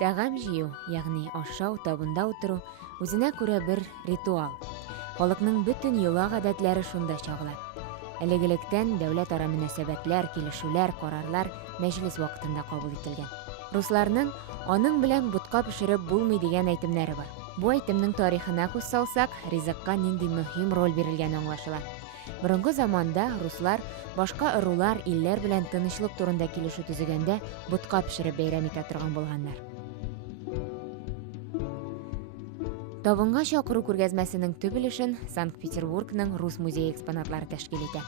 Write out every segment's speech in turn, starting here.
Тәгам жию, ягъни ашау, табында утыру үзенә күрә бер ритуал. Халыкның бөтен йола гадәтләре шунда чагыла. Элек-электән дәүләт-ара мөнәсәбәтләр, килешүләр, карарлар мәҗлес вакытында кабул ителгән. Русларның аның белән бутка пешереп булмый дигән әйтемнәре бар. Бу әйтемнең тарихына күз салсак, ризыкка нинди мөһим роль бирелгән аңлашыла. Борынгы заманда руслар башка ырулар, илләр белән тынычлык турында килешү төзегәндә бутка пешереп бәйрәм итә торган булганнар. Табынга чакыру күргәзмәсенең төбелешен Санкт-Петербургның Рус музей экспонатлары тәшкил итә.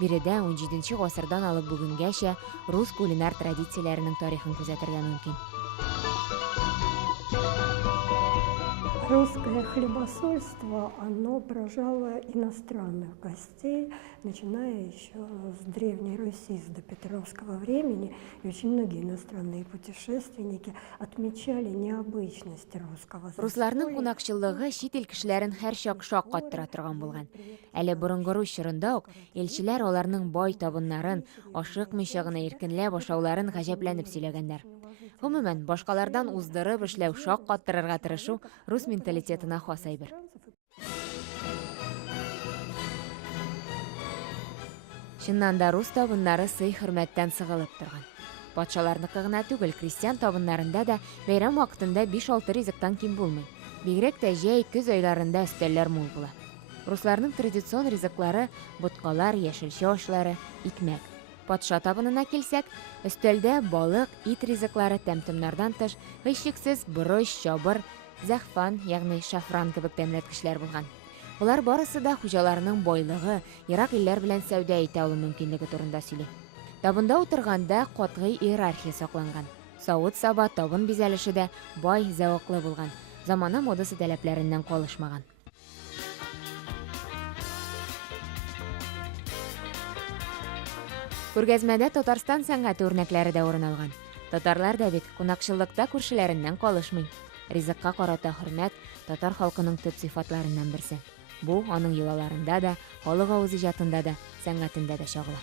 Биредә 17 гасырдан алып бүгенгәчә рус кулинар традицияләренең тарихын күзәтергә мөмкин. Русское хлебосольство, оно поражало иностранных гостей, начиная еще с Древней Руси, с допетровского времени. И очень многие иностранные путешественники отмечали необычность русского застолья. Русларның кунакчыллыгы чит ил кешеләрен һәрчак шаккаттыра торган булган. Әле борынгы рус чорында ук илчеләр аларның бай табыннарын, ашыкмыйча гына иркенләп ашауларын гаҗәпләнеп сөйләгәннәр. Гомумән, башкалардан уздырып эшләү, шаккаттырырга тырышу рус менталитетына хас әйбер. Чыннан да рус табыннары сый-хөрмәттән сыгылып торган. Патшаларныкы гына түгел, крестьян табыннарында да бәйрәм вакытында 5-6 ризыктан ким булмый. Бигрәк тә җәй, көз айларында өстәлләр мул була. Русларның традицион ризыклары боткалар, яшелчә ашлары, икмәк. Патша табынына килсәк, өстәлдә балык, ит ризыклары тәмтемнардан тыш, һичшиксез борыч, чабыр, зәгъфран, ягъни шафран кебек тәмләткечләр булган. Улар барысы да хуҗаларның байлыгы, ерак илләр белән сәүдә итә алу мөмкинлеге турында сөйли. Табында утырганда катгый иерархия сакланган. Савыт-саба табын бизәлеше дә бай, зәвыклы булган. Замана модасы таләпләреннән калышмаган. Күргәзмәдә Татарстан сәнгате үрнәкләре дә урын алган. Татарлар да бит кунакчыллыкта күршеләреннән калышмый. Ризыкка карата хөрмәт татар халкының төп сыйфатларыннан берсе. Бу аның йолаларында да, халык авыз иҗатында да, сәнгатендә дә чагыла.